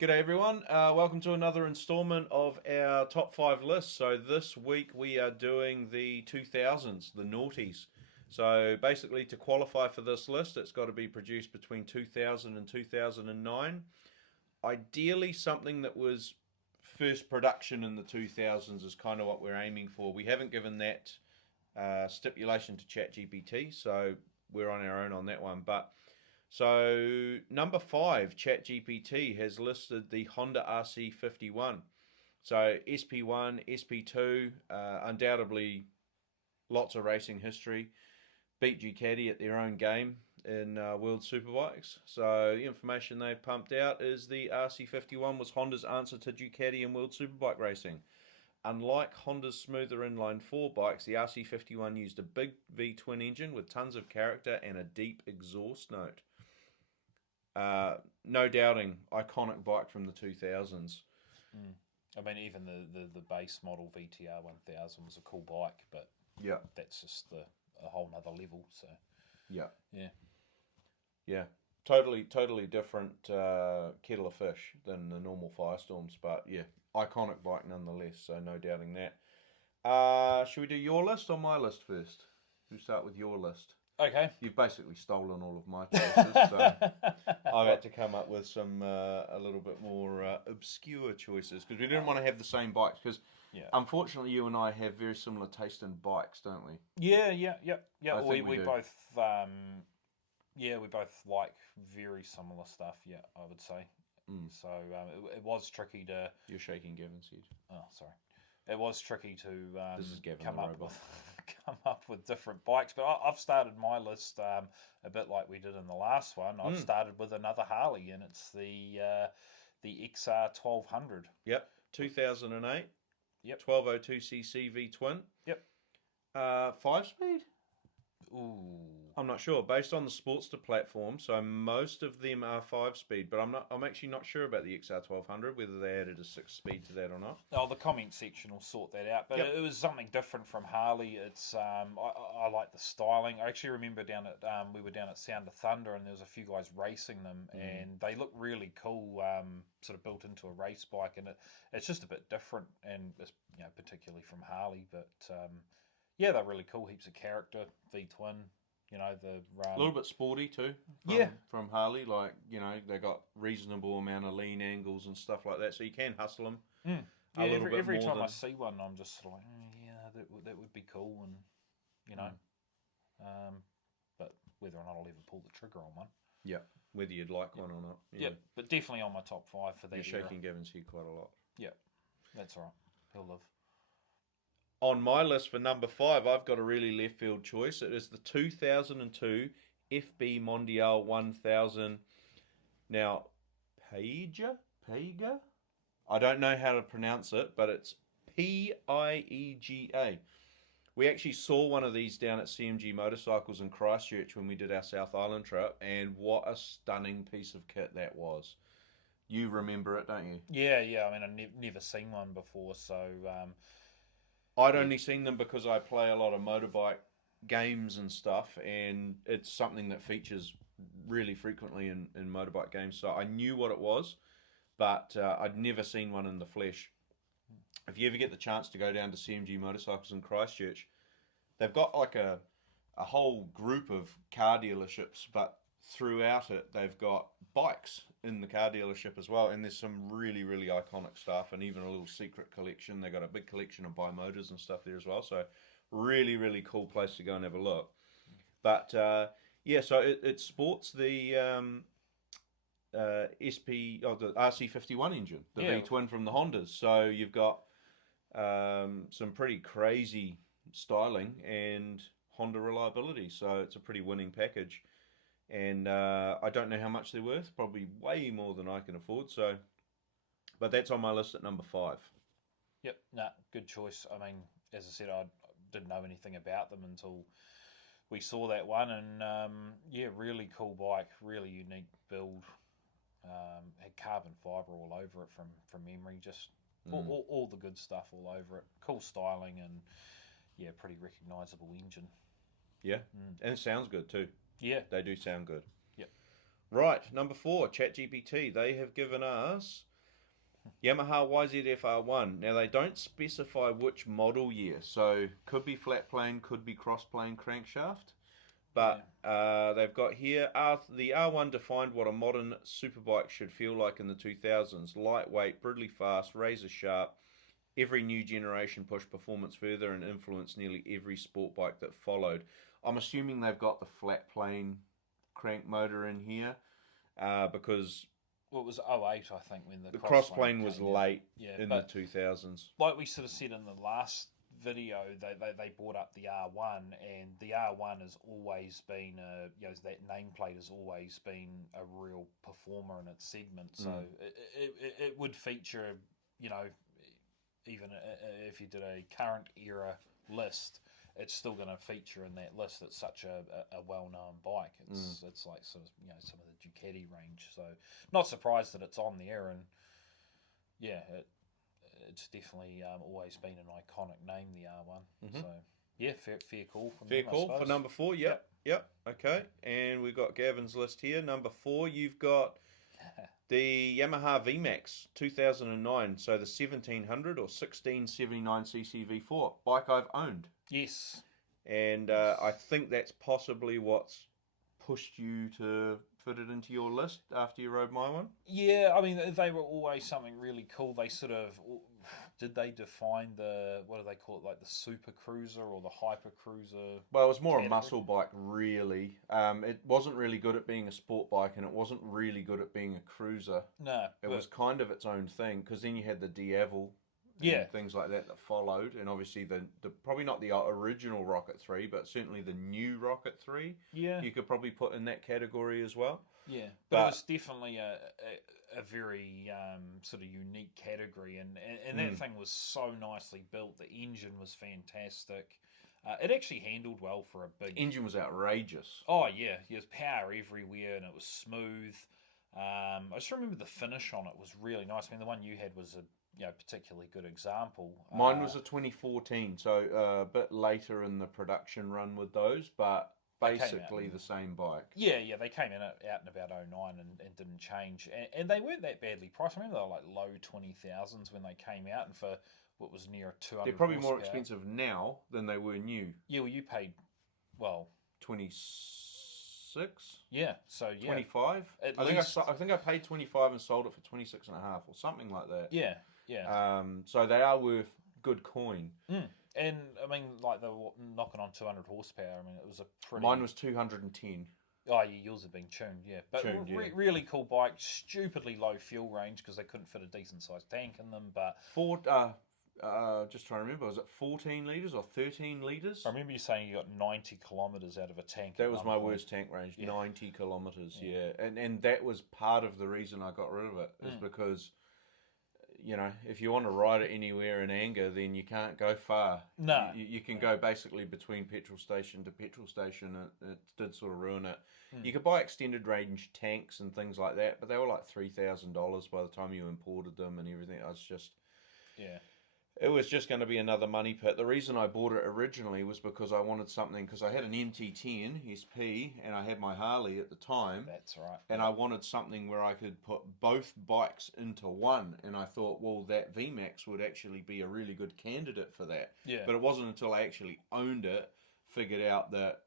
G'day everyone. Welcome to another installment of our top five list. So this week we are doing the 2000s, the noughties. So basically, to qualify for this list, it's got to be produced between 2000 and 2009. Ideally, something that was first production in the 2000s is kind of what we're aiming for. We haven't given that stipulation to ChatGPT, so we're on our own on that one. But so number five, ChatGPT has listed the Honda RC51. So SP1, SP2, undoubtedly lots of racing history. Beat Ducati at their own game in World Superbikes. So the information they've pumped out is the RC51 was Honda's answer to Ducati in World Superbike racing. Unlike Honda's smoother inline four bikes, the RC51 used a big V-twin engine with tons of character and a deep exhaust note. No doubting, iconic bike from the 2000s. Mm. I mean, even the base model VTR 1000 was a cool bike, but Yeah, that's just a whole nother level. So yeah, yeah, yeah. Totally different kettle of fish than the normal Firestorms, but yeah, iconic bike nonetheless. So no doubting that. Should we do your list or my list first? We'll start with your list. okay. You've basically stolen all of my choices, so I've had to come up with some a little bit more obscure choices because we didn't want to have the same bikes. Because Yeah, unfortunately, you and I have very similar taste in bikes, don't we? yeah. I think we We do. both we both like very similar stuff. Yeah, I would say. Mm. So it was tricky to. You're shaking Gavin's head. Oh, sorry. It was tricky to This is Gavin come the up robot. with come up with different bikes. But I've started my list a bit like we did in the last one. I've Mm. started with another Harley, and it's the XR 1200. Yep, 2008. Yep. 1202cc V twin. Yep. 5 speed. Ooh. I'm not sure. Based on the Sportster platform, so most of them are 5 speed, but I'm actually not sure about the XR 1200 whether they added a 6 speed to that or not. Oh, the comment section will sort that out. But Yep. it was something different from Harley. It's I like the styling. I actually remember down at we were down at Sound of Thunder, and there was a few guys racing them, and they look really cool. Sort of built into a race bike, and it's just a bit different, and it's, particularly from Harley. But yeah, they're really cool. Heaps of character. V twin. The A little bit sporty too. From Harley, like they got reasonable amount of lean angles and stuff like that, so you can hustle them. Mm. A little bit every more time I than. see one, I'm just sort of like, yeah, that would be cool, and you know, but whether or not I'll ever pull the trigger on one. Yeah, whether you'd like one or not. Yeah, but definitely on my top five for that. You're era. shaking Gavin's head quite a lot. Yeah, that's all right. He'll live. On my list for number five, I've got a really left field choice. It is the 2002 FB Mondial 1000. Now, Paiga? I don't know how to pronounce it, but it's Piega. We actually saw one of these down at CMG Motorcycles in Christchurch when we did our South Island trip, and what a stunning piece of kit that was. You remember it, don't you? Yeah. I mean, I've never seen one before, so I'd only seen them because I play a lot of motorbike games and stuff, and it's something that features really frequently in motorbike games. So I knew what it was, but I'd never seen one in the flesh. If you ever get the chance to go down to CMG Motorcycles in Christchurch, they've got like a whole group of car dealerships, but throughout it they've got bikes in the car dealership as well, and there's some really iconic stuff, and even a little secret collection. They got a big collection of motors and stuff there as well, so really cool place to go and have a look. But yeah, so it sports the the RC51 engine, the V twin from the Hondas. So you've got some pretty crazy styling and Honda reliability, so it's a pretty winning package. And I don't know how much they're worth. Probably way more than I can afford. So, but that's on my list at number five. Yep, good choice. I mean, as I said, I didn't know anything about them until we saw that one, and yeah, really cool bike, really unique build. Had carbon fibre all over it from memory, just all the good stuff all over it. Cool styling, and yeah, pretty recognisable engine. Yeah, and it sounds good too. Yeah, They do sound good. Yep. Right, number 4, ChatGPT. They have given us Yamaha YZF-R1. Now, they don't specify which model year, so could be flat plane, could be cross plane crankshaft. Yeah. But they've got here, the R1 defined what a modern superbike should feel like in the 2000s. Lightweight, brutally fast, razor sharp. Every new generation pushed performance further and influenced nearly every sport bike that followed. I'm assuming they've got the flat plane crank motor in here because Well, it was '08, I think, when the the cross plane was came out. late Yeah, in the but 2000s. like we sort of said in the last video, they brought up the R1, and the R1 has always been that nameplate has always been a real performer in its segment. So it would feature, you know, even if you did a current era list, it's still going to feature in that list. It's such a well known bike. It's like sort of some of the Ducati range. So not surprised that it's on there, and yeah, it's definitely always been an iconic name, the R1. So yeah, fair call from Fair them, call for number 4. Yep. Okay, and we've got Gavin's list here. Number 4, you've got the Yamaha VMAX 2009, so the 1700 or 1679cc V4 bike I've owned. Yes. And I think that's possibly what's pushed you to fit it into your list after you rode my one. Yeah, I mean, they were always something really cool. They sort of did they define the, what do they call it, like the super cruiser or the hyper cruiser? Well, it was more category? a muscle bike, really. It wasn't really good at being a sport bike, and it wasn't really good at being a cruiser. No, It was kind of its own thing, because then you had the Diavel yeah, things like that followed, and obviously the probably not the original Rocket 3, but certainly the new Rocket 3 yeah, you could probably put in that category as well. yeah. But it was definitely a very sort of unique category, and that thing was so nicely built. The engine was fantastic. It actually handled well for a big... The engine was outrageous. Oh yeah, there's power everywhere, and it was smooth. I just remember the finish on it was really nice. I mean, the one you had was a particularly good example. Mine was a 2014, so a bit later in the production run with those, but basically the same bike. Yeah, they came out in about '09 and didn't change. And they weren't that badly priced. I remember they were like low 20,000s when they came out, and for what was near 200 They're probably horsepower. more expensive now than they were new. Yeah, well, you paid, 26? Yeah, so yeah. 25? I think I paid 25 and sold it for 26 and a half or something like that. Yeah. So they are worth good coin. And I mean, like they were knocking on 200 horsepower. I mean, it was a pretty... Mine was 210. Oh, yeah, yours have been tuned, yeah. But really cool bike. Stupidly low fuel range because they couldn't fit a decent sized tank in them. But just trying to remember, was it 14 litres or 13 litres? I remember you saying you got 90 kilometres out of a tank. That was my worst tank range, 90 kilometres, yeah. And that was part of the reason I got rid of it, is because, if you want to ride it anywhere in anger, then you can't go far. No. You can go basically between petrol station to petrol station. It did sort of ruin it. You could buy extended range tanks and things like that, but they were like $3,000 by the time you imported them and everything. It was just going to be another money pit. The reason I bought it originally was because I wanted something, because I had an MT10 SP and I had my Harley at the time. That's right. And I wanted something where I could put both bikes into one. And I thought, well, that VMAX would actually be a really good candidate for that. Yeah. But it wasn't until I actually owned it, figured out that,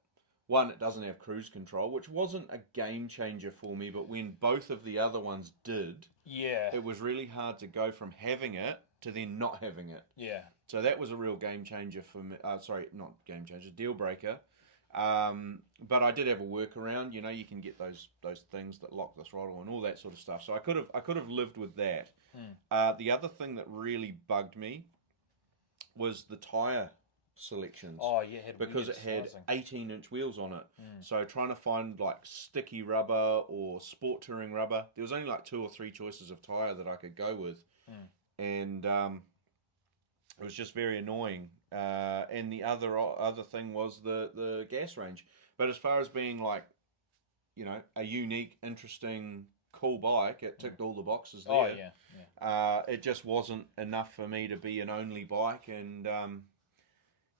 one, it doesn't have cruise control, which wasn't a game changer for me. But when both of the other ones did, it was really hard to go from having it to then not having it. Yeah. So that was a real game changer for me. Sorry, not game changer, deal breaker. But I did have a workaround. You can get those things that lock the throttle and all that sort of stuff. So I could have lived with that. The other thing that really bugged me was the tyre selections. Oh yeah, because it had 18-inch wheels on it. So trying to find like sticky rubber or sport touring rubber, there was only like 2 or 3 choices of tyre that I could go with. And it was just very annoying. And the other thing was the gas range. But as far as being like, a unique, interesting, cool bike, it ticked all the boxes there. Oh yeah. It just wasn't enough for me to be an only bike, and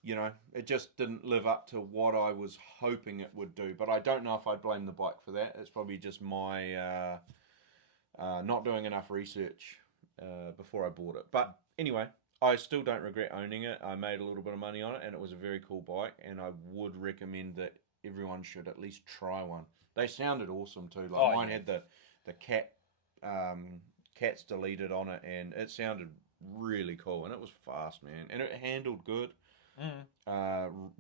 you know, it just didn't live up to what I was hoping it would do. But I don't know if I'd blame the bike for that. It's probably just my not doing enough research before I bought it. But anyway, I still don't regret owning it. I made a little bit of money on it, and it was a very cool bike. And I would recommend that everyone should at least try one. They sounded awesome too. Like mine had the cats deleted on it, and it sounded really cool. And it was fast, man, and it handled good.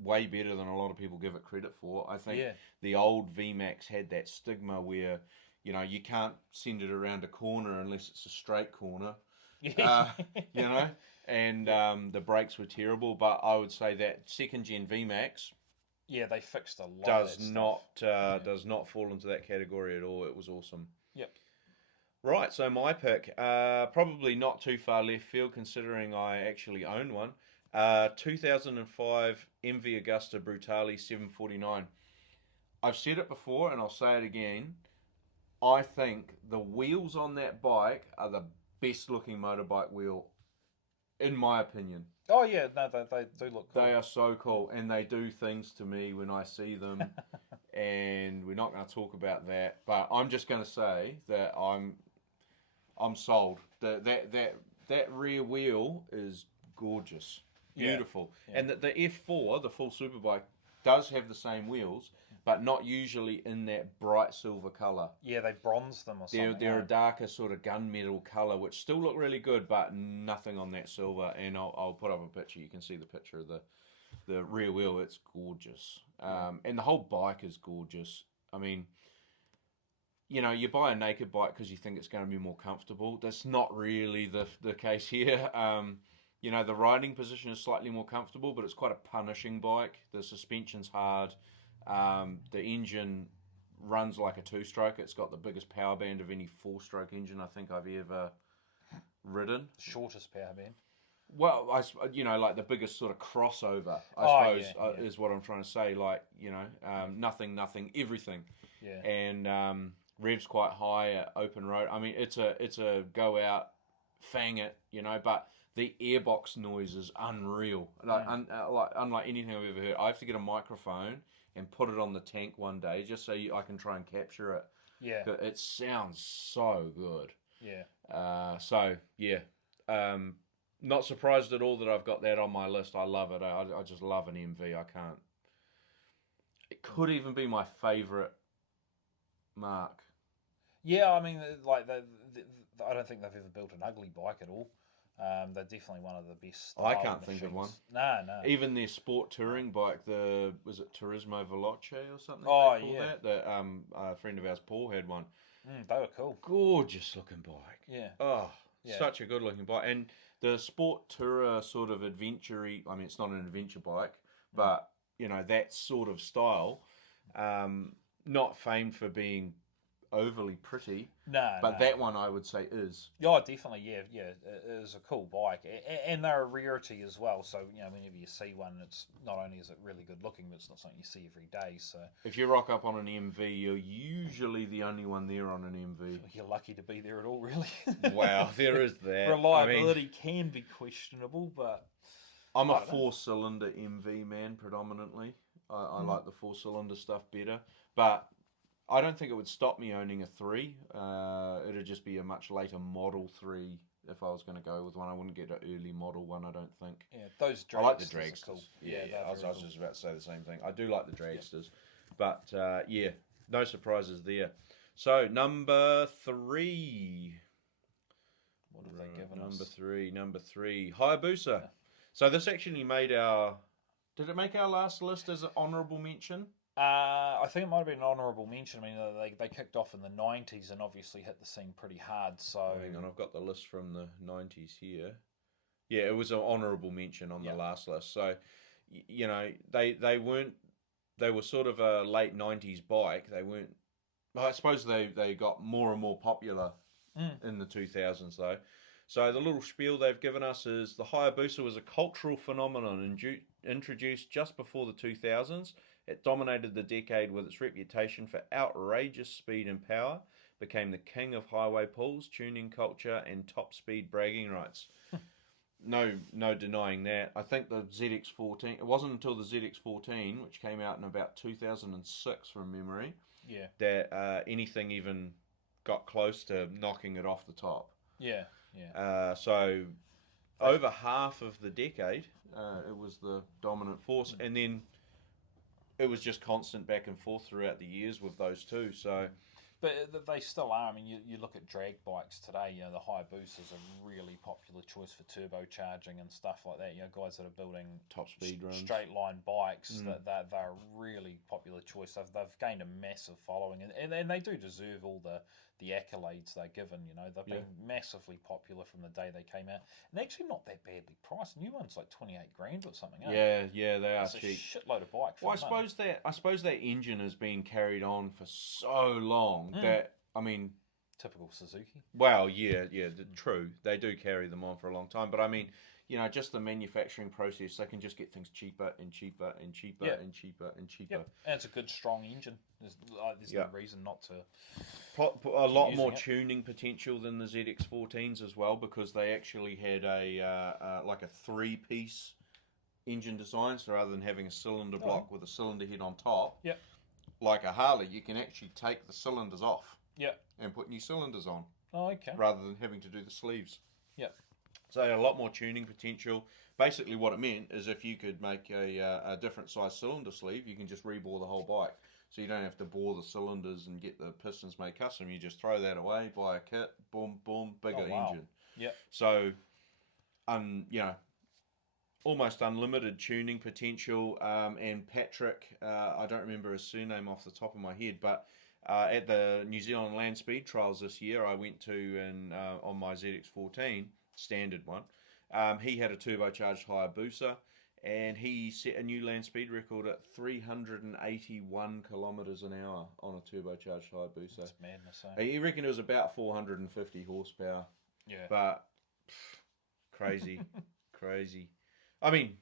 Way better than a lot of people give it credit for. I think the old VMAX had that stigma where, you know, you can't send it around a corner unless it's a straight corner. You know, and the brakes were terrible. But I would say that second gen VMAX, they fixed a lot. Does not fall into that category at all. It was awesome. Yep. Right, so my pick, probably not too far left field considering I actually own one. 2005 MV Augusta Brutale 749. I've said it before and I'll say it again. I think the wheels on that bike are the best looking motorbike wheel, in my opinion. Oh yeah, no, they do look cool. They are so cool, and they do things to me when I see them. And we're not going to talk about that, but I'm just going to say that I'm sold. That rear wheel is gorgeous, beautiful, and the F4, the full superbike, does have the same wheels, but not usually in that bright silver colour. Yeah, they bronze them or something. They're a darker sort of gunmetal colour, which still look really good, but nothing on that silver. And I'll put up a picture. You can see the picture of the rear wheel. It's gorgeous, and the whole bike is gorgeous. I mean, you know, you buy a naked bike because you think it's going to be more comfortable. That's not really the case here. You know, the riding position is slightly more comfortable, but it's quite a punishing bike. The suspension's hard. The engine runs like a two-stroke. It's got the biggest power band of any four-stroke engine I think I've ever ridden. Shortest power band. Well, you know, like the biggest sort of crossover, I suppose, is what I'm trying to say. Like, you know, nothing, everything. Yeah. And revs quite high at open road. I mean, it's a go out, fang it, you know, but the airbox noise is unreal. Like, unlike anything I've ever heard. I have to get a microphone and put it on the tank one day just so I can try and capture it. Yeah. It sounds so good. Yeah. Not surprised at all that I've got that on my list. I love it. I just love an MV. I can't. It could even be my favourite mark. Yeah, I mean, like I don't think they've ever built an ugly bike at all. They're definitely one of the best. I can't think of one. No. Even their sport touring bike, was it Turismo Veloce or something? Oh, they call that? A friend of ours, Paul, had one. They were cool. Gorgeous looking bike. Yeah. Oh, such a good looking bike. And the sport tourer sort of adventure-y, I mean, it's not an adventure bike, but, you know, that sort of style, not famed for being overly pretty. But that one I would say is. Oh, definitely, yeah. It is a cool bike. And they're a rarity as well. So, you know, whenever you see one, it's not only is it really good looking, but it's not something you see every day. So if you rock up on an MV, you're usually the only one there on an MV. You're lucky to be there at all, really. Wow, there is that. Reliability can be questionable, but I'm a four-cylinder MV man predominantly. I like the four-cylinder stuff better, but I don't think it would stop me owning a 3. It'd just be a much later model 3 if I was going to go with one. I wouldn't get an early model one, I don't think. Yeah, those dragsters. I like the dragsters. Cool. Yeah, I was just about to say the same thing. I do like the dragsters. But, no surprises there. So, number 3. What have they given us? Number 3. Hayabusa. Yeah. So, this actually made our... Did it make our last list as an honourable mention? I think it might have been an honourable mention. I mean, they kicked off in the 90s and obviously hit the scene pretty hard. So hang on, I've got the list from the 90s here. Yeah, it was an honourable mention on the last list. So, you know, they were sort of a late 90s bike. They weren't. I suppose they got more and more popular in the 2000s though. So the little spiel they've given us is the Hayabusa was a cultural phenomenon introduced just before the 2000s. It dominated the decade with its reputation for outrageous speed and power, became the king of highway pulls, tuning culture, and top speed bragging rights. no denying that. I think the ZX14. It wasn't until the ZX14, which came out in about 2006 from memory, Yeah. that anything even got close to knocking it off the top. Yeah. Yeah. So over half of the decade, it was the dominant force, and then it was just constant back and forth throughout the years with those two. So. But they still are. I mean, you look at drag bikes today. You know, the Hayabusa is a really popular choice for turbocharging and stuff like that. You know, guys that are building Top speed runs, straight line bikes, that they're a really popular choice. They've gained a massive following, and they do deserve all the accolades they're given. You know, they've been massively popular from the day they came out, and they're actually not that badly priced. New one's like 28 grand or something. Yeah, they are It's cheap. a shitload of bike. Well, I suppose that engine has been carried on for so long that, I mean, typical Suzuki. Well, yeah, true. They do carry them on for a long time, but I mean, you know, just the manufacturing process, they can just get things cheaper and cheaper and cheaper and cheaper and cheaper. Yep. And it's a good, strong engine. There's no reason not to. A lot more tuning potential than the ZX14s as well, because they actually had like a three-piece engine design. So rather than having a cylinder block with a cylinder head on top, like a Harley, you can actually take the cylinders off. And put new cylinders on. Oh, okay. Rather than having to do the sleeves. Yep. So a lot more tuning potential. Basically, what it meant is if you could make a different size cylinder sleeve, you can just rebore the whole bike. So you don't have to bore the cylinders and get the pistons made custom. You just throw that away, buy a kit, boom, boom, bigger engine. Yep. So, you know, almost unlimited tuning potential. And Patrick, I don't remember his surname off the top of my head, but at the New Zealand Land Speed Trials this year, I went to and on my ZX14 standard one. He had a turbocharged Hayabusa, and he set a new land speed record at 381 kilometers an hour on a turbocharged Hayabusa. That's madness. He reckoned it was about 450 horsepower. Yeah, but crazy, crazy. I mean,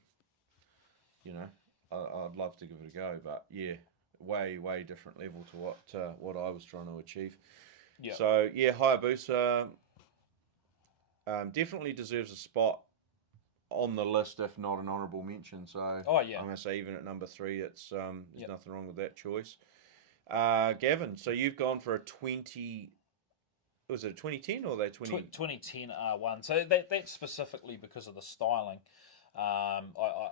you know, I'd love to give it a go, but yeah. Way different level to what I was trying to achieve. Yeah. So yeah, Hayabusa definitely deserves a spot on the list, if not an honourable mention. So I'm gonna say even at number 3, it's there's nothing wrong with that choice. Gavin, so you've gone for a 20. Was it a 2010 or they 2010 R1? So that's specifically because of the styling.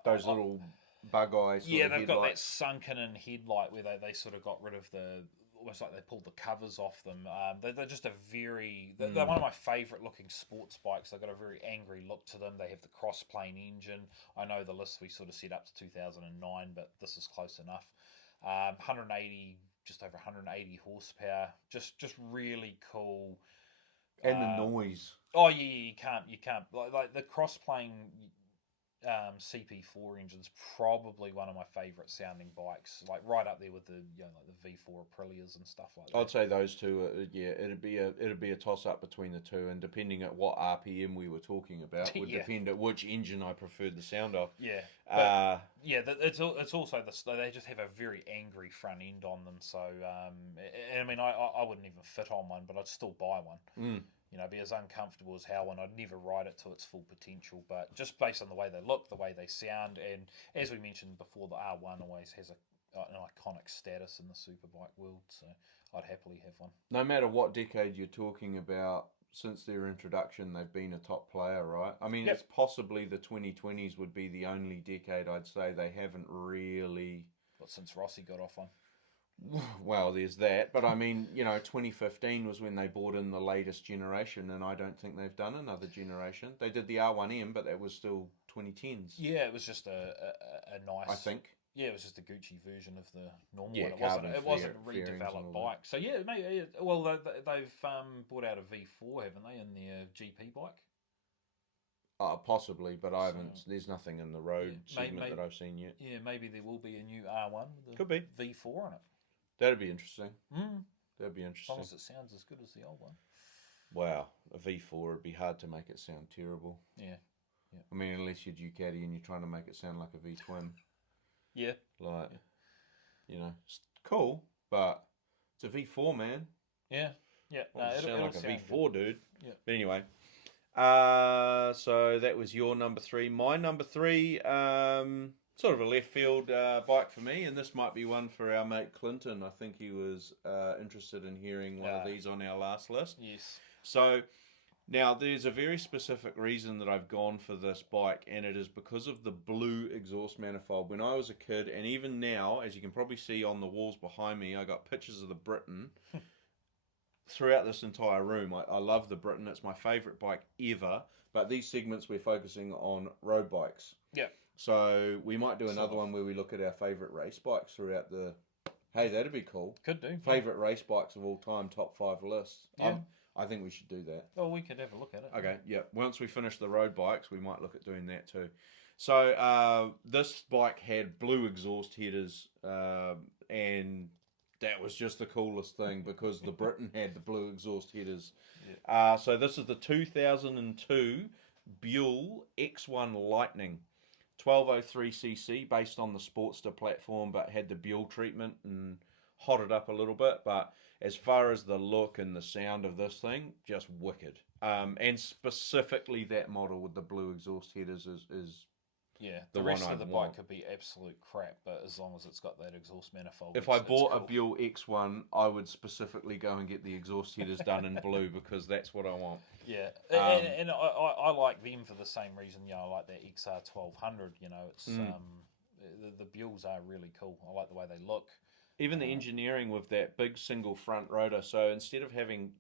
Those little bug eyes. Yeah, they've got that sunken in headlight where they sort of got rid of almost like they pulled the covers off them. They're just they're one of my favourite looking sports bikes. They've got a very angry look to them. They have the cross-plane engine. I know the list we sort of set up to 2009, but this is close enough. 180, just over 180 horsepower. Just really cool. And the noise. Oh yeah, you can't like the cross-plane CP4 engine's probably one of my favourite sounding bikes, like right up there with the like the V4 Aprilias and stuff like that. I'd say those two. It'd be a toss up between the two, and depending at what RPM we were talking about, would depend at which engine I preferred the sound of. Yeah, it's also they just have a very angry front end on them. So I mean, I wouldn't even fit on one, but I'd still buy one. You know, be as uncomfortable as hell, and I'd never ride it to its full potential. But just based on the way they look, the way they sound, and as we mentioned before, the R1 always has an iconic status in the superbike world. So I'd happily have one. No matter what decade you're talking about, since their introduction, they've been a top player, right? I mean, it's possibly the 2020s would be the only decade I'd say they haven't really. But since Rossi got off one. Well, there's that, but I mean, you know, 2015 was when they brought in the latest generation, and I don't think they've done another generation. They did the R1M, but that was still 2010s. Yeah, it was just a nice. I think. Yeah, it was just a Gucci version of the normal one. It wasn't a redeveloped bike. So yeah, maybe. Well, they've brought out a V4, haven't they, in their GP bike? Possibly, but I haven't. There's nothing in the road segment that I've seen yet. Yeah, maybe there will be a new R1 with a Could be V4 on it. That'd be interesting. That'd be interesting. As long as it sounds as good as the old one. Wow, a V4 would be hard to make it sound terrible. Yeah. I mean, unless you're Ducati and you're trying to make it sound like a V-twin. Yeah. Like, you know, it's cool, but it's a V4, man. Yeah. It'll sound like a V4, dude. Yeah. But anyway, So that was your number 3. My number 3, sort of a left field bike for me, and this might be one for our mate Clinton. I think he was interested in hearing one of these on our last list. Yes. So now there's a very specific reason that I've gone for this bike, and it is because of the blue exhaust manifold. When I was a kid, and even now, as you can probably see on the walls behind me, I got pictures of the Britain throughout this entire room. I love the Britain. It's my favourite bike ever. But these segments, we're focusing on road bikes. Yeah. So we might do another one where we look at our favourite race bikes throughout the... Hey, that'd be cool. Could do. Favourite race bikes of all time, top 5 lists. Yeah. I think we should do that. Well, we could have a look at it. Okay, yeah. Once we finish the road bikes, we might look at doing that too. So this bike had blue exhaust headers, and that was just the coolest thing because the Britain had the blue exhaust headers. Yeah. So this is the 2002 Buell X1 Lightning. 1203cc based on the Sportster platform, but had the Buell treatment and hotted up a little bit. But as far as the look and the sound of this thing, just wicked. And specifically that model with the blue exhaust headers is yeah. The rest of the bike could be absolute crap, but as long as it's got that exhaust manifold. If I bought a Buell X1, I would specifically go and get the exhaust headers done in blue because that's what I want. Yeah, and I like them for the same reason. You know, I like that XR 1200. You know, it's the Buells are really cool. I like the way they look. Even the engineering with that big single front rotor. So instead of having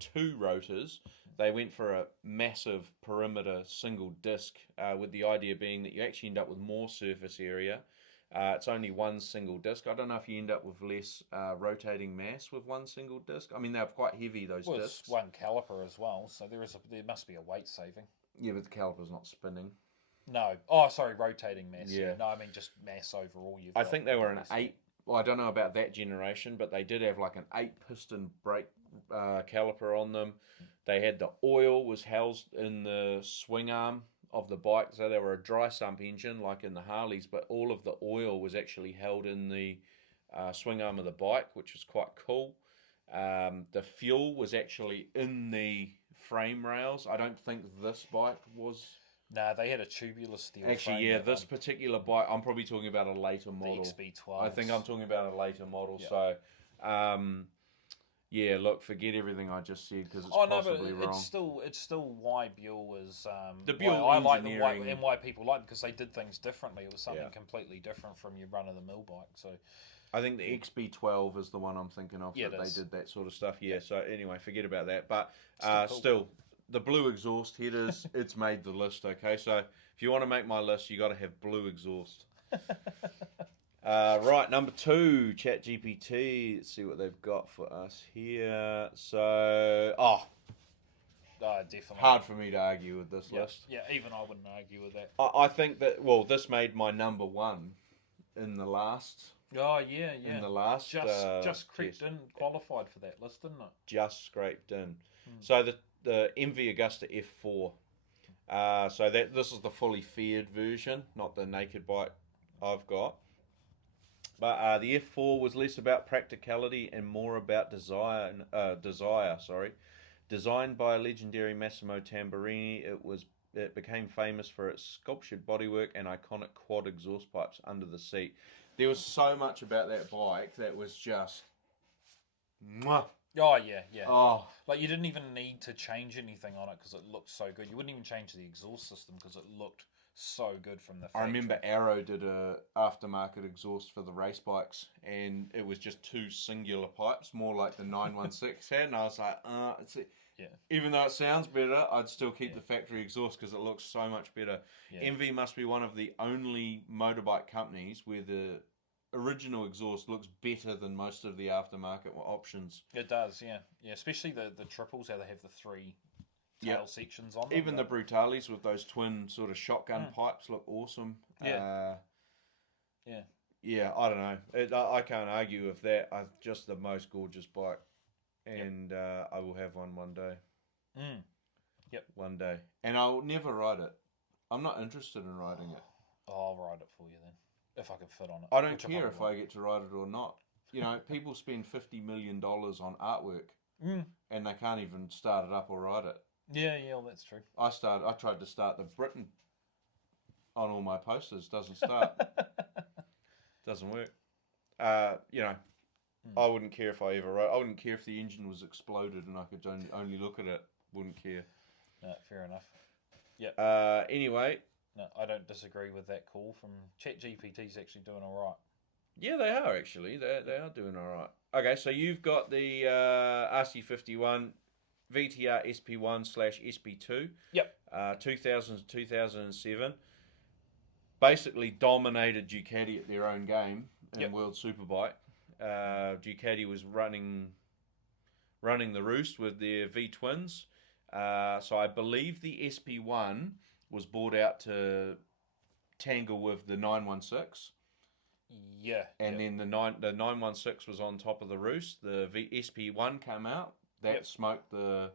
2 rotors, they went for a massive perimeter single disc, with the idea being that you actually end up with more surface area. It's only one single disc. I don't know if you end up with less rotating mass with one single disc. I mean, they're quite heavy, those discs. It's one caliper as well, so there must be a weight saving. Yeah, but the caliper's not spinning. No. Oh, sorry, rotating mass. Yeah. No, I mean just mass overall. I think they were an 8. Well, I don't know about that generation, but they did have like an 8-piston brake caliper on them. They had the oil was housed in the swing arm of the bike, so they were a dry sump engine like in the Harleys, but all of the oil was actually held in the swing arm of the bike, which was quite cool. The fuel was actually in the frame rails. I don't think this bike was... No, they had a tubular steel Actually, frame. yeah, this particular bike, I'm probably talking about a later model. The XB12. I think I'm talking about a later model, so... yeah, look, forget everything I just said because it's possibly wrong. It's still why Buell was the Buell I like engineering them, and why people like them, because they did things differently. It was something completely different from your run of the mill bike. So I think the XB12 is the one I'm thinking of. Yeah, that they did that sort of stuff. Yeah. Yeah. So anyway, forget about that. But Cool. still, the blue exhaust headers, it's made the list. Okay, so if you want to make my list, you got to have blue exhaust. Right, number 2, ChatGPT. Let's see what they've got for us here. So, definitely hard for me to argue with this list. Yeah, even I wouldn't argue with that. I think that, well, this made my number 1 in the last. Oh, yeah. In the last. Just creeped in, qualified for that list, didn't it? Just scraped in. So the MV Augusta F4. So this is the fully faired version, not the naked bike I've got. But the F4 was less about practicality and more about desire. Designed by legendary Massimo Tamburini, it became famous for its sculptured bodywork and iconic quad exhaust pipes under the seat. There was so much about that bike that was just... Mwah. Oh, yeah. Oh. Like, you didn't even need to change anything on it because it looked so good. You wouldn't even change the exhaust system because it looked so good from the factory. I remember Arrow did a aftermarket exhaust for the race bikes, and it was just 2 singular pipes, more like the 916 had, and I was like, even though it sounds better, I'd still keep the factory exhaust because it looks so much better. Yeah. MV must be one of the only motorbike companies where the original exhaust looks better than most of the aftermarket options. It does, yeah. Especially the triples, how they have the 3 tail sections on them. Even the Brutalis with those twin sort of shotgun pipes look awesome. Yeah. Yeah, I don't know. I can't argue with that. Just the most gorgeous bike. And I will have one day. Yep. One day. And I'll never ride it. I'm not interested in riding it. I'll ride it for you then, if I can fit on it. I don't care if I get to ride it or not. You know, people spend $50 million on artwork and they can't even start it up or ride it. Yeah, yeah, well, that's true. I tried to start the Britain on all my posters. Doesn't start. Doesn't work. You know, I wouldn't care if I ever wrote. I wouldn't care if the engine was exploded and I could only look at it. Wouldn't care. No, fair enough. Yep. Anyway. No, I don't disagree with that call from ChatGPT's actually doing all right. Yeah, they are actually. They are doing all right. Okay, so you've got the RC51 VTR SP1/SP2. Yep. 2000 to 2007. Basically dominated Ducati at their own game in World Superbike. Ducati was running the roost with their V twins. So I believe the SP1 was bought out to tangle with the 916. Yeah. And then the 916 was on top of the roost. The SP1 came out. That smoked the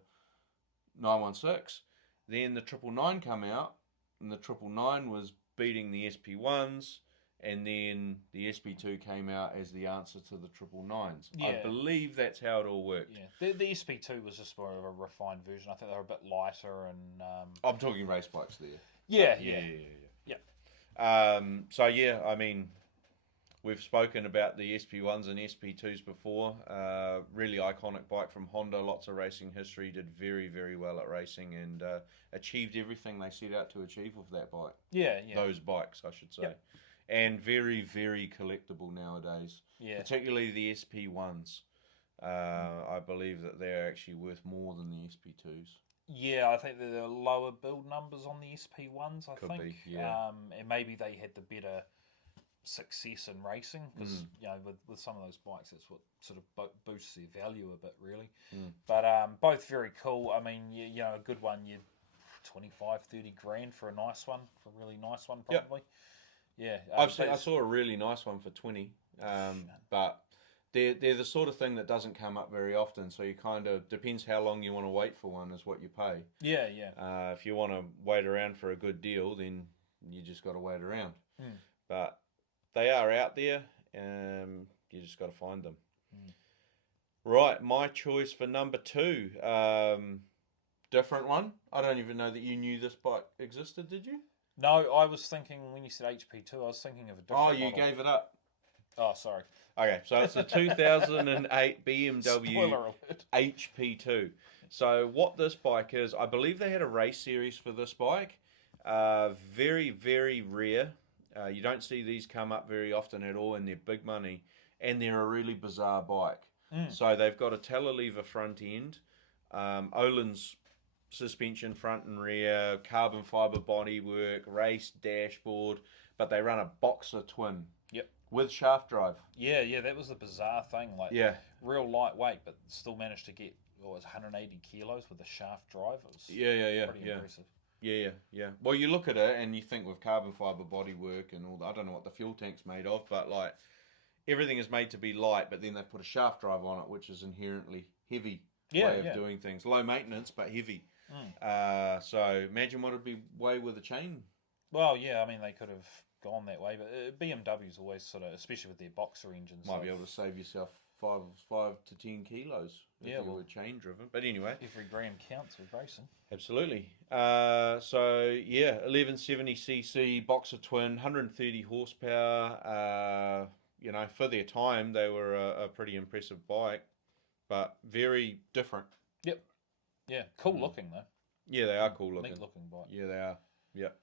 916. Then the 999 came out. And the 999 was beating the SP1s. And then the SP2 came out as the answer to the 999s. Yeah. I believe that's how it all worked. Yeah. The SP2 was just more of a refined version. I think they were a bit lighter and... I'm talking race bikes there. Yeah. So, yeah, I mean... We've spoken about the SP1s and SP2s before. Really iconic bike from Honda. Lots of racing history. Did very, very well at racing and achieved everything they set out to achieve with that bike. Yeah. Those bikes, I should say. Yep. And very, very collectible nowadays. Yeah. Particularly the SP1s. I believe that they're actually worth more than the SP2s. Yeah, I think there are lower build numbers on the SP1s, I think. Be, yeah. And maybe they had the better... success in racing because you know with some of those bikes that's what sort of boosts their value a bit really. But both very cool. I mean you know a good one you 25-30 grand for a nice one, for a really nice one probably. I saw a really nice one for 20 but they're the sort of thing that doesn't come up very often, so you kind of depends how long you want to wait for one is what you pay. If you want to wait around for a good deal, then you just got to wait around. But they are out there. You just got to find them. Right, my choice for number 2. Different one. I don't even know that you knew this bike existed, did you? No, I was thinking when you said HP2, I was thinking of a different model. You gave it up. Oh, sorry. Okay, so it's the 2008 BMW HP2. So what this bike is, I believe they had a race series for this bike. Very, very rare. You don't see these come up very often at all, and they're big money, and they're a really bizarre bike. So they've got a telelever front end, Öhlins suspension front and rear, carbon fiber bodywork, race dashboard, but they run a Boxer twin. With shaft drive. Yeah, that was the bizarre thing. Like, real lightweight, but still managed to get 180 kilos with a shaft drive. It was pretty impressive. Yeah. Well, you look at it and you think with carbon fiber bodywork and all that, I don't know what the fuel tank's made of, but like everything is made to be light, but then they put a shaft drive on it, which is inherently heavy way of doing things. Low maintenance, but heavy. So imagine what it'd be way with a chain. Well, yeah, I mean, they could have gone that way, but BMW's always sort of, especially with their Boxer engines, might be able to save yourself 5 to 10 kilos if you were chain driven. But anyway, every gram counts with racing. Absolutely. 1170cc Boxer twin, 130 horsepower. For their time, they were a pretty impressive bike, but very different. Yep. Yeah, cool looking though. Yeah, they are cool looking. Neat looking bike. Yeah, they are. Yep.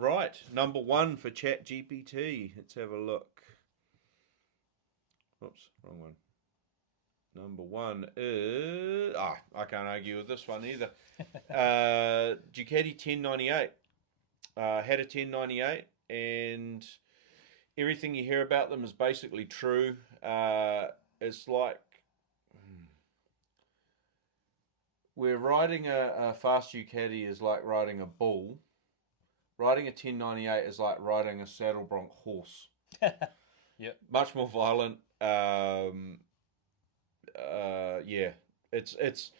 Right, number 1 for ChatGPT. Let's have a look. Oops, wrong one. Number 1 is... I can't argue with this one either. Ducati 1098. Had a 1098, and everything you hear about them is basically true. It's like... We're riding a fast Ducati is like riding a bull. Riding a 1098 is like riding a saddle bronc horse. Yep. Much more violent. It's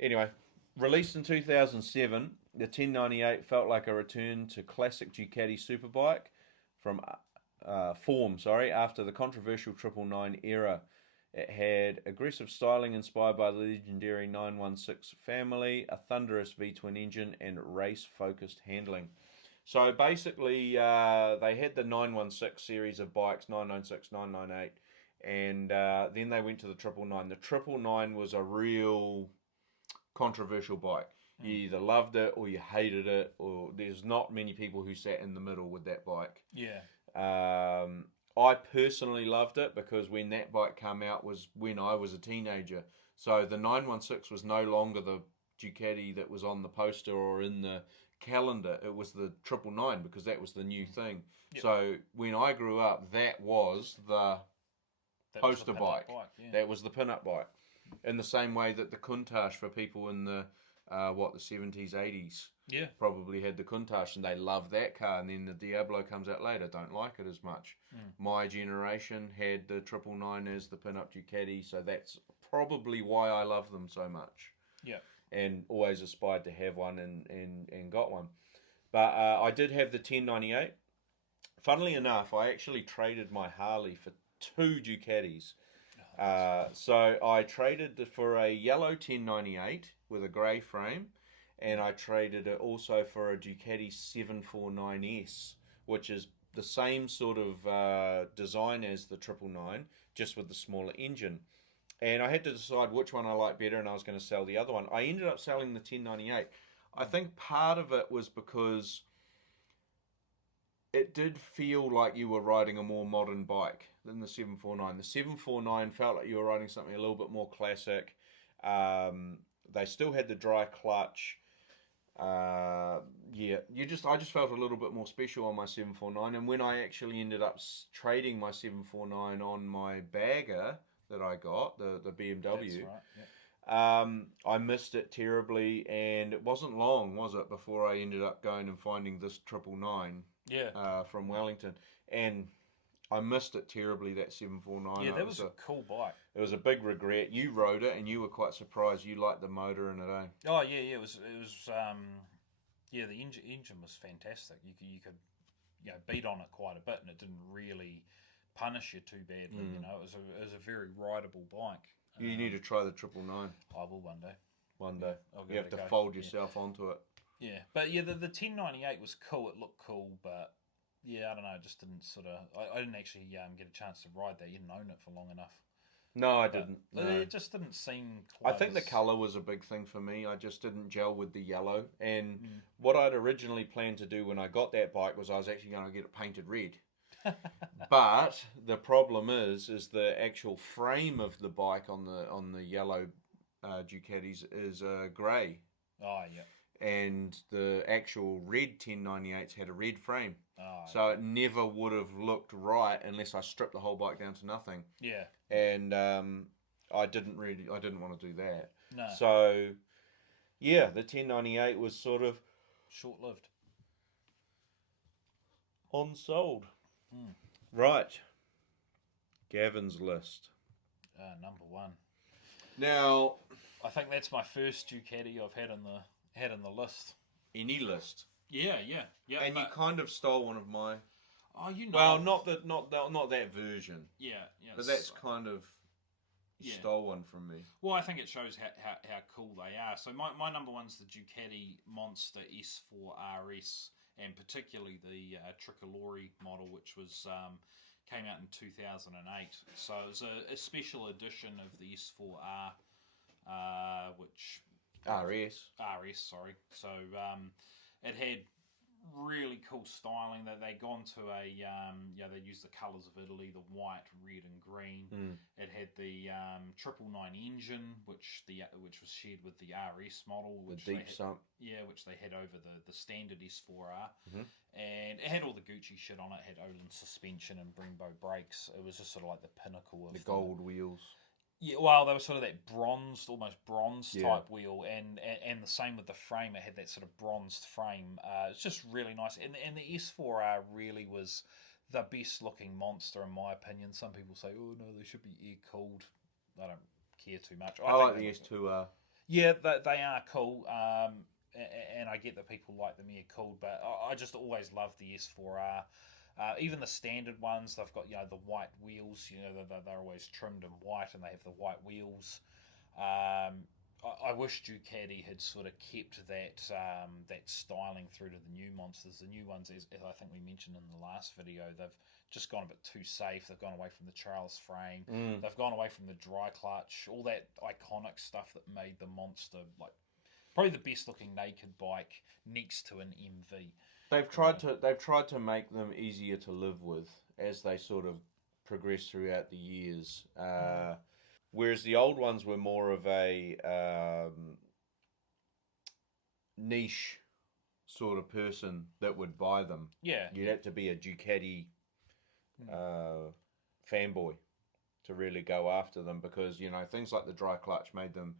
anyway. Released in 2007, the 1098 felt like a return to classic Ducati superbike form. After the controversial 999 era, It had aggressive styling inspired by the legendary 916 family, a thunderous V-twin engine, and race-focused handling. So basically, they had the 916 series of bikes, 996, 998, and then they went to the 999. The 999 was a real controversial bike. You either loved it or you hated it, or there's not many people who sat in the middle with that bike. Yeah. I personally loved it because when that bike came out was when I was a teenager. So the 916 was no longer the Ducati that was on the poster or in the calendar. It was the 999 because that was the new thing. Yep. So when I grew up, that was the poster bike. Yeah. That was the pin-up bike. In the same way that the Countach for people in the the 70s, 80s probably had the Countach and they loved that car, and then the Diablo comes out later, don't like it as much. My generation had the 999 as the pin-up Ducati, so that's probably why I love them so much. Yeah. And always aspired to have one and got one. But I did have the 1098. Funnily enough, I actually traded my Harley for 2 Ducatis. So I traded for a yellow 1098 with a grey frame, and I traded it also for a Ducati 749S, which is the same sort of design as the 999, just with the smaller engine. And I had to decide which one I liked better, and I was going to sell the other one. I ended up selling the 1098. I think part of it was because it did feel like you were riding a more modern bike than the 749. The 749 felt like you were riding something a little bit more classic. They still had the dry clutch. I just felt a little bit more special on my 749. And when I actually ended up trading my 749 on my bagger that I got, the BMW, that's right. I missed it terribly, and it wasn't long, was it, before I ended up going and finding this 999. From Wellington, and I missed it terribly, that 749. Yeah, that was a cool bike. It was a big regret. You rode it and you were quite surprised. You liked the motor in it, eh? Oh yeah, it was the engine was fantastic. You could beat on it quite a bit, and it didn't really punish you too badly. You know, it was a very rideable bike. You need to try the 999. I will one day. One day. You have to fold yourself onto it. Yeah, but yeah, the 1098 was cool. It looked cool, but yeah, I don't know. It just didn't sort of. I didn't actually get a chance to ride that. You didn't own it for long enough. No, I didn't. No. It just didn't seem quite. I think the colour was a big thing for me. I just didn't gel with the yellow. And what I'd originally planned to do when I got that bike was I was actually going to get it painted red. But the problem is the actual frame of the bike on the yellow Ducatis is grey. Oh yeah. And the actual red 1098s had a red frame. Oh, so it never would have looked right unless I stripped the whole bike down to nothing. Yeah. And I didn't want to do that. No. So, yeah, the 1098 was sort of short-lived. On-sold. Right. Gavin's list. Number 1. Now, I think that's my first Ducati I've had in the list. Any list? Yeah. And you kind of stole one of my. Oh, you know. Well, not that version. Yeah. But that's kind of stole one from me. Well, I think it shows how cool they are. So my number 1's the Ducati Monster S4 RS, and particularly the Tricolore model, which was came out in 2008. So it was a special edition of the S4R, which. RS, sorry. So it had really cool styling. That they gone to they used the colours of Italy, the white, red, and green. It had the 999 engine, which was shared with the RS model, which the deep sump. Yeah, which they had over the standard S4R, and it had all the Gucci shit on it. It had Olin suspension and Brembo brakes. It was just sort of like the pinnacle of the gold wheels. Yeah, well, they were sort of that almost bronze type wheel, and the same with the frame. It had that sort of bronzed frame. It's just really nice, and the S4R really was the best looking monster in my opinion. Some people say, "Oh no, they should be air cooled." I don't care too much. I like the S2R. Yeah, they are cool, and I get that people like them air cooled, but I just always loved the S4R. Even the standard ones, they've got the white wheels. They're always trimmed in white, and they have the white wheels. I wish Ducati had sort of kept that styling through to the new monsters. The new ones, as I think we mentioned in the last video, they've just gone a bit too safe. They've gone away from the trails frame. They've gone away from the dry clutch. All that iconic stuff that made the monster like probably the best looking naked bike next to an MV. They've tried to make them easier to live with as they sort of progress throughout the years. Whereas the old ones were more of a niche sort of person that would buy them. Yeah. You'd have to be a Ducati fanboy to really go after them because, things like the dry clutch made them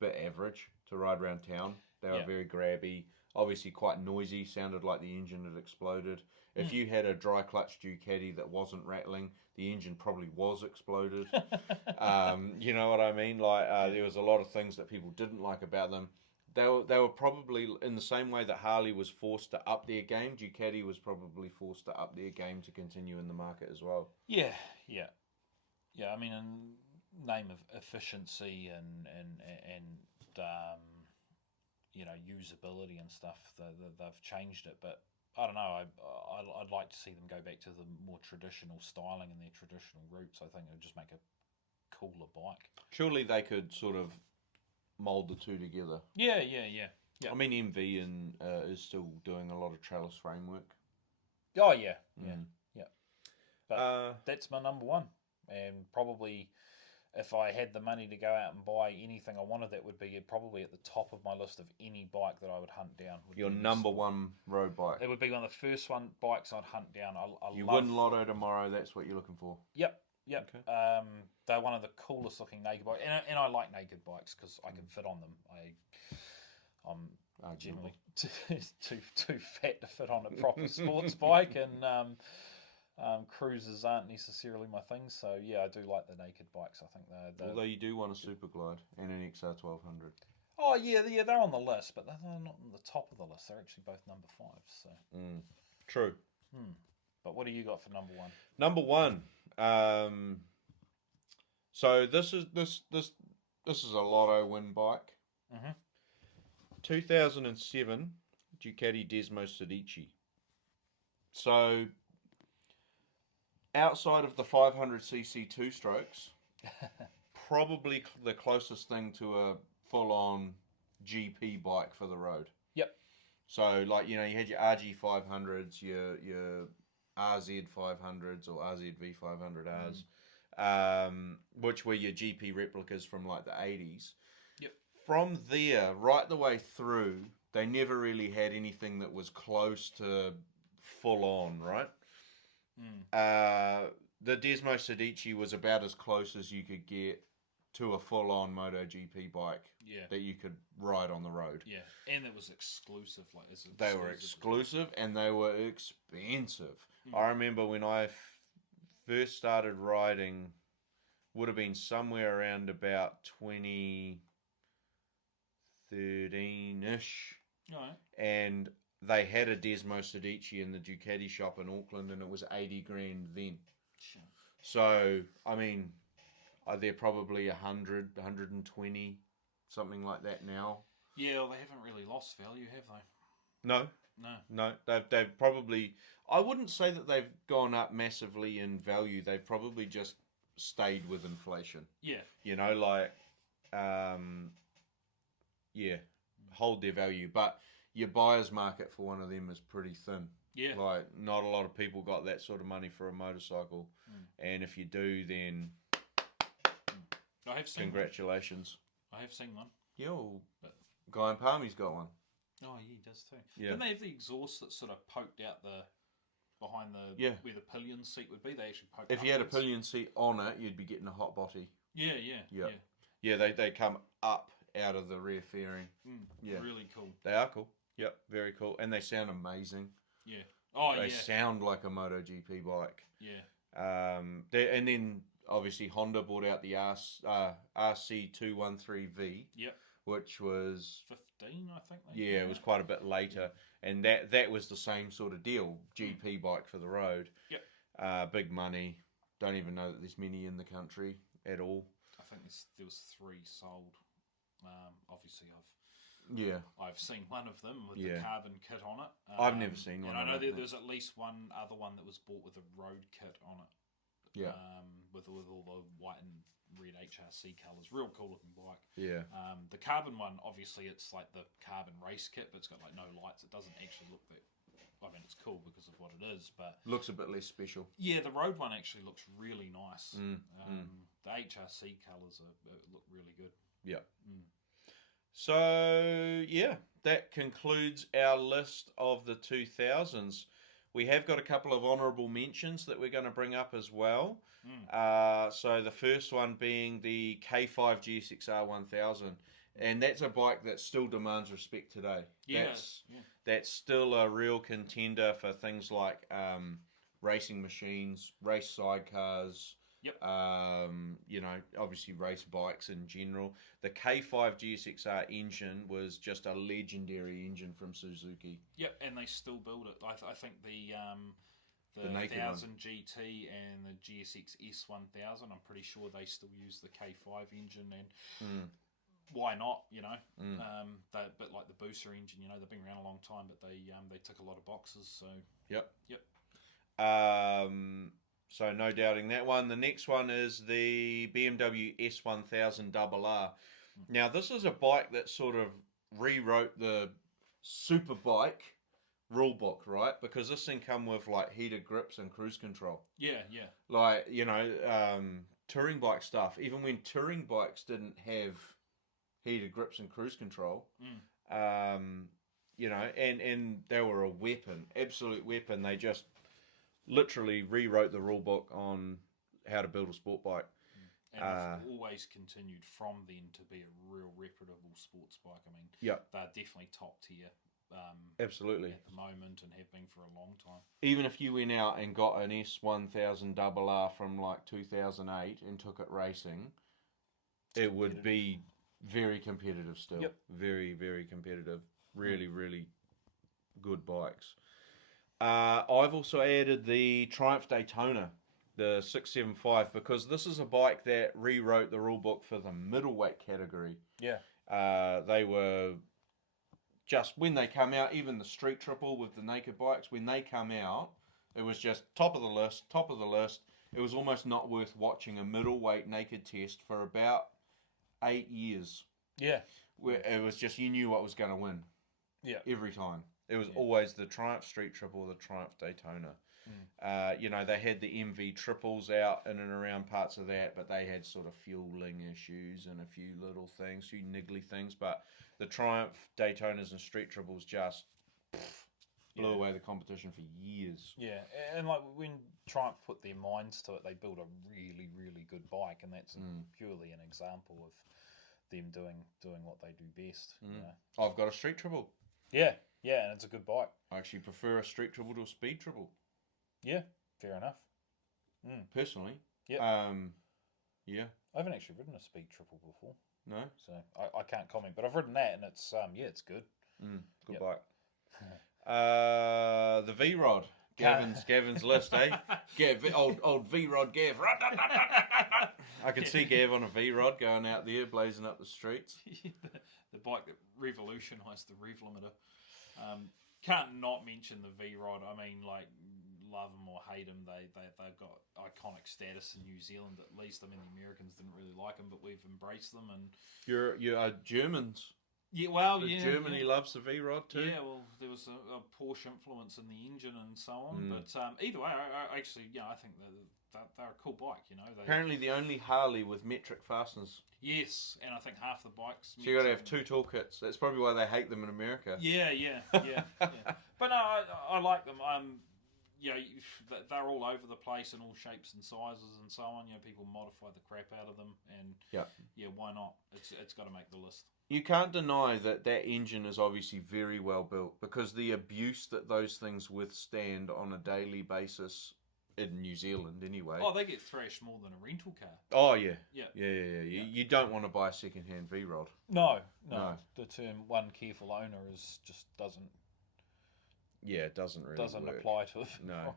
a bit average to ride around town. They were very grabby, obviously quite noisy, sounded like the engine had exploded. If you had a dry clutch Ducati that wasn't rattling, the engine probably was exploded. You know what I mean? Like there was a lot of things that people didn't like about them. They were probably in the same way that Harley was forced to up their game. Ducati was probably forced to up their game to continue in the market as well. Yeah. I mean, in name of efficiency and usability and stuff, they've changed it, but I don't know. I'd like to see them go back to the more traditional styling and their traditional roots. I think it would just make a cooler bike. Surely they could sort of mold the two together. Yeah. I mean, MV is still doing a lot of trellis framework. Oh yeah. But that's my number one, and probably if I had the money to go out and buy anything I wanted, that would be probably at the top of my list of any bike that I would hunt down. Your number one road bike. It would be one of the first bikes I'd hunt down. You win Lotto tomorrow. That's what you're looking for. Yep. Okay. They're one of the coolest looking naked bikes, and I like naked bikes because I can fit on them. I'm generally too fat to fit on a proper sports bike, and cruisers aren't necessarily my thing. So yeah, I do like the naked bikes. I think they're although you do want a Super Glide and an XR 1200. Oh yeah, they're on the list, but they're not on the top of the list. They're actually both number 5s. So true. But what do you got for number one? Number one. So this is a Lotto win bike. 2007 Ducati Desmo Sedici. So outside of the 500cc two strokes, probably the closest thing to a full-on GP bike for the road. Yep. So like you had your RG 500s, your RZ 500s or RZV 500Rs, which were your GP replicas from like the 80s. Yep. From there, right the way through, they never really had anything that was close to full on, right? The Desmo Sedici was about as close as you could get to a full-on MotoGP bike that you could ride on the road. Yeah, and it was exclusive. They were exclusive and they were expensive. I remember when I first started riding, would have been somewhere around about 2013-ish. All right. And they had a Desmo Sedici in the Ducati shop in Auckland, and it was 80 grand then. Sure. So, I mean, they're probably 100, 120, something like that now. Yeah, well, they haven't really lost value, have they? No. They've probably... I wouldn't say that they've gone up massively in value. They've probably just stayed with inflation. Yeah. Hold their value. But your buyer's market for one of them is pretty thin. Yeah. Like, not a lot of people got that sort of money for a motorcycle. And if you do, then I have seen congratulations. One. I have seen one. Yeah, well, Guy and Palmy's got one. Oh, yeah, he does too. Yeah. Didn't they have the exhaust that sort of poked out behind where the pillion seat would be? They actually poked If you had a upwards. pillion seat on it, you'd be getting a hot body. Yeah. Yeah, they come up out of the rear fairing. Yeah. Really cool. They are cool. Yep, very cool. And they sound amazing. Yeah. Oh, They sound like a MotoGP bike. Yeah. And then, obviously, Honda brought out the RC213V. Yep. which was 15, I think. it was quite a bit later, and that was the same sort of deal. GP bike for the road. Yep. Big money. Don't even know that there's many in the country at all. I think there was 3 sold. Obviously, I've seen one of them with the carbon kit on it. I've never seen one. And I know there's at least one other one that was bought with a road kit on it. Yeah. With all the white and red HRC colours. Real cool looking bike. Yeah. The carbon one, obviously, it's like the carbon race kit, but it's got like no lights. It doesn't actually look that. I mean, it's cool because of what it is, but looks a bit less special. Yeah, the road one actually looks really nice. The HRC colours look really good. Yeah. So yeah, that concludes our list of the 2000s. We have got a couple of honourable mentions that we're going to bring up as well. So the first one being the K5 GSXR 1000. And that's a bike that still demands respect today. That's still a real contender for things like racing machines, race sidecars, obviously race bikes in general. The K5 GSXR engine was just a legendary engine from Suzuki. Yep, and they still build it. I think the 1000 GT and the GSX S1000, I'm pretty sure they still use the K5 engine, and why not? They're a bit like the Booster engine. They've been around a long time, but they tick a lot of boxes. So yep. So no doubting that one. The next one is the BMW S1000RR. Now this is a bike that sort of rewrote the superbike rule book, right? Because this thing come with like heated grips and cruise control. Yeah. Like touring bike stuff. Even when touring bikes didn't have heated grips and cruise control, and they were a weapon, absolute weapon. They just literally rewrote the rule book on how to build a sport bike. And I've always continued from then to be a real reputable sports bike. I mean, they're definitely top tier. Absolutely. At the moment, and have been for a long time. Even if you went out and got an S1000RR from like 2008 and took it racing, it would be very competitive still. Yep. Very, very competitive. Really, really good bikes. I've also added the Triumph Daytona, the 675, because this is a bike that rewrote the rule book for the middleweight category. Yeah. They were just, when they come out, even the Street Triple with the naked bikes, when they come out, it was just top of the list. It was almost not worth watching a middleweight naked test for about 8 years. Yeah. Where it was just, you knew what was going to win. Yeah. Every time. It was always the Triumph Street Triple, the Triumph Daytona. They had the MV triples out in and around parts of that, but they had sort of fueling issues and a few little things, few niggly things. But the Triumph Daytonas and Street Triples just blew away the competition for years. Yeah, and like when Triumph put their minds to it, they built a really, really good bike, and that's purely an example of them doing what they do best. I've got a Street Triple. Yeah, and it's a good bike. I actually prefer a Street Triple to a Speed Triple. Yeah, fair enough. Personally. Yeah. Yeah. I haven't actually ridden a Speed Triple before. No? So I can't comment, but I've ridden that, and it's it's good. Good bike. The V-Rod. Gavin's list, eh? Old V-Rod Gav. I can see Gav on a V-Rod going out there, blazing up the streets. the bike that revolutionised the rev limiter. Can't not mention the V-Rod. I mean, like, love them or hate them, they've got iconic status in New Zealand at least. I mean, the Americans didn't really like them, but we've embraced them. And you're Germans. Yeah, well, Germany loves the V-Rod too. Yeah, well, there was a Porsche influence in the engine and so on. But either way, I actually, I think they're a cool bike. Apparently, the only Harley with metric fasteners. Yes, and I think half the bikes. So you got to have 2 toolkits. That's probably why they hate them in America. Yeah. But no, I like them. They're all over the place in all shapes and sizes and so on. People modify the crap out of them, and why not? It's got to make the list. You can't deny that engine is obviously very well built, because the abuse that those things withstand on a daily basis in New Zealand anyway. Oh, they get thrashed more than a rental car. Oh yeah, Yeah. You don't want to buy a second-hand V-Rod. No. No. The term "one careful owner" just doesn't Yeah, it doesn't really work. apply to it. No.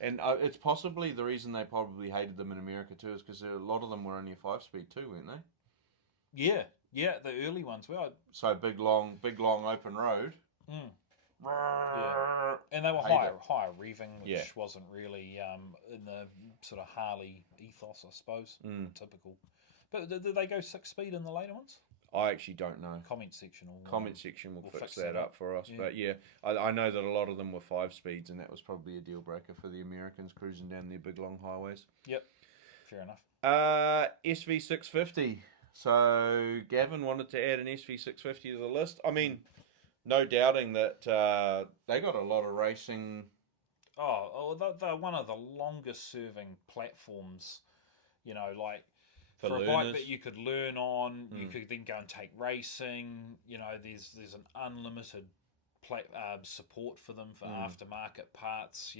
And it's possibly the reason they probably hated them in America too, is because a lot of them were only a 5-speed too, weren't they? Yeah, the early ones were. So big long open road. Yeah. And they were higher revving, which wasn't really in the sort of Harley ethos, I suppose. Typical. But did they go 6-speed in the later ones? I actually don't know. Comment section will fix that up for us. Yeah. But yeah, I know that a lot of them were 5-speeds, and that was probably a deal breaker for the Americans cruising down their big long highways. Yep, fair enough. SV650. So Gavin wanted to add an SV650 to the list. I mean, no doubting that they got a lot of racing. They're one of the longest serving platforms, like for a learners. bike that you could learn on, you could then go and take racing. There's an unlimited support for them for aftermarket parts.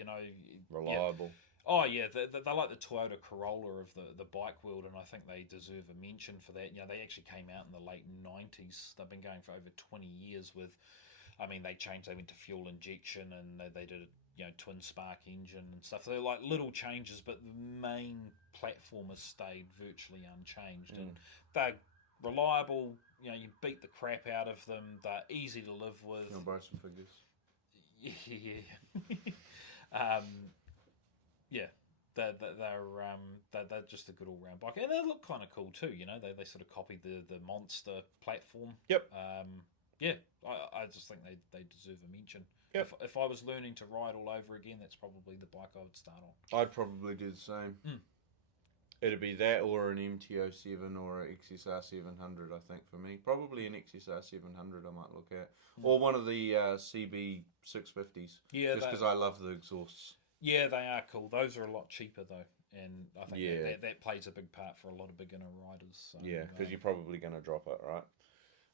Reliable. Yeah. Oh yeah, they're like the Toyota Corolla of the bike world, and I think they deserve a mention for that. They actually came out in the late 90s. They've been going for over 20 years with, they changed. They went to fuel injection, and they did a twin spark engine and stuff. They're like little changes, but the main platform has stayed virtually unchanged, and they're reliable. You beat the crap out of them. They're easy to live with. I'll borrow some figures. Yeah. They're just a good all round bike, and they look kind of cool too. They sort of copied the monster platform. Yep. I just think they deserve a mention. Yep. If I was learning to ride all over again, that's probably the bike I would start on. I'd probably do the same. It'd be that or an MT-07 or an XSR 700, I think, for me. Probably an XSR 700 I might look at. Or one of the CB 650s. Yeah, just because I love the exhausts. Yeah, they are cool. Those are a lot cheaper though, and I think that plays a big part for a lot of beginner riders. So, yeah, because you're probably going to drop it, right?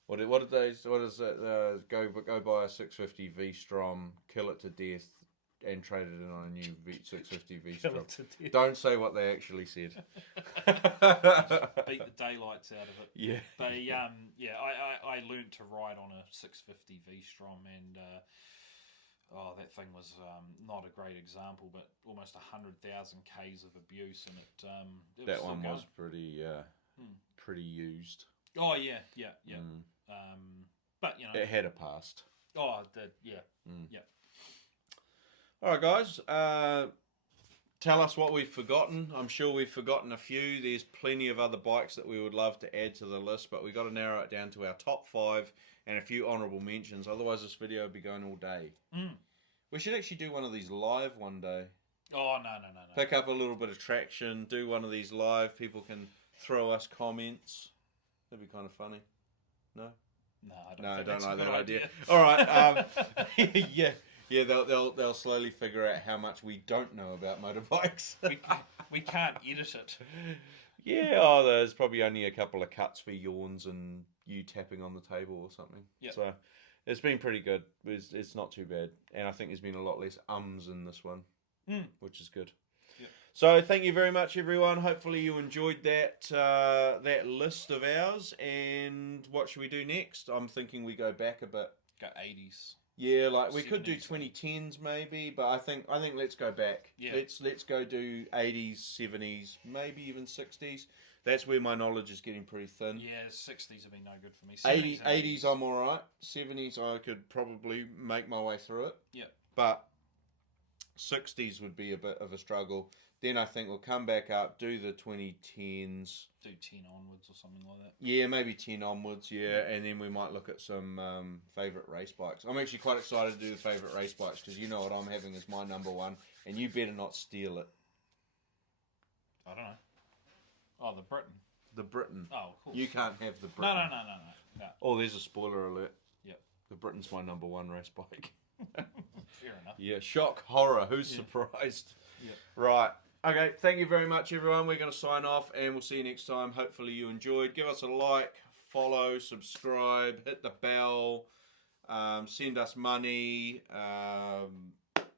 What is it? Go buy a 650 V-Strom, kill it to death, and trade it in on a new 650 V-Strom. Don't say what they actually said. Beat the daylights out of it. Yeah. I learned to ride on a 650 V-Strom, and that thing was not a great example, but almost 100,000 Ks of abuse, and it that one was pretty used. Oh yeah. But it had a past. Oh, it did. Yeah. Yeah. All right, guys. Tell us what we've forgotten. I'm sure we've forgotten a few. There's plenty of other bikes that we would love to add to the list, but we've got to narrow it down to our top 5 and a few honourable mentions. Otherwise, this video will be going all day. We should actually do one of these live one day. Oh, no. Pick up a little bit of traction, do one of these live. People can throw us comments. That'd be kind of funny. No? No, I don't like that idea. All right. Yeah, they'll slowly figure out how much we don't know about motorbikes. we can't edit it. Yeah, there's probably only a couple of cuts for yawns and you tapping on the table or something. Yep. So it's been pretty good. It's not too bad. And I think there's been a lot less ums in this one, which is good. Yep. So thank you very much, everyone. Hopefully you enjoyed that list of ours. And what should we do next? I'm thinking we go back a bit. Go 80s. Yeah, like we could do 2010s maybe, but I think let's go back. Yeah. Let's go do 80s, 70s, maybe even 60s. That's where my knowledge is getting pretty thin. Yeah, 60s have been no good for me. 80s I'm alright. 70s I could probably make my way through it. Yeah. But 60s would be a bit of a struggle. Then I think we'll come back up, do the 2010s. Do 10 onwards or something like that. Yeah, maybe 10 onwards, and then we might look at some favourite race bikes. I'm actually quite excited to do the favourite race bikes, because you know what I'm having as my number one, and you better not steal it. I don't know. Oh, the Britain. The Britain. Oh, of course. You can't have the Britain. No. Oh, there's a spoiler alert. Yep. The Britain's my number one race bike. Fair enough. Yeah, shock, horror. Who's surprised? Yeah. Right. Okay, thank you very much, everyone. We're going to sign off, and we'll see you next time. Hopefully you enjoyed. Give us a like, follow, subscribe, hit the bell, send us money,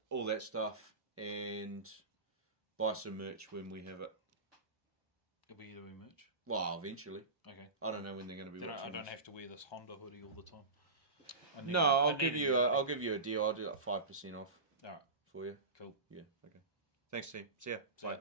all that stuff. And buy some merch when we have it. Are we doing merch? Well, eventually. Okay. I don't know when they're going to be Then watching. I don't this. have to wear this Honda hoodie all the time. No, I'll give you a deal. I'll do like 5% off All right. for you. Cool. Yeah. Okay. Thanks, team. See ya. See ya. Bye.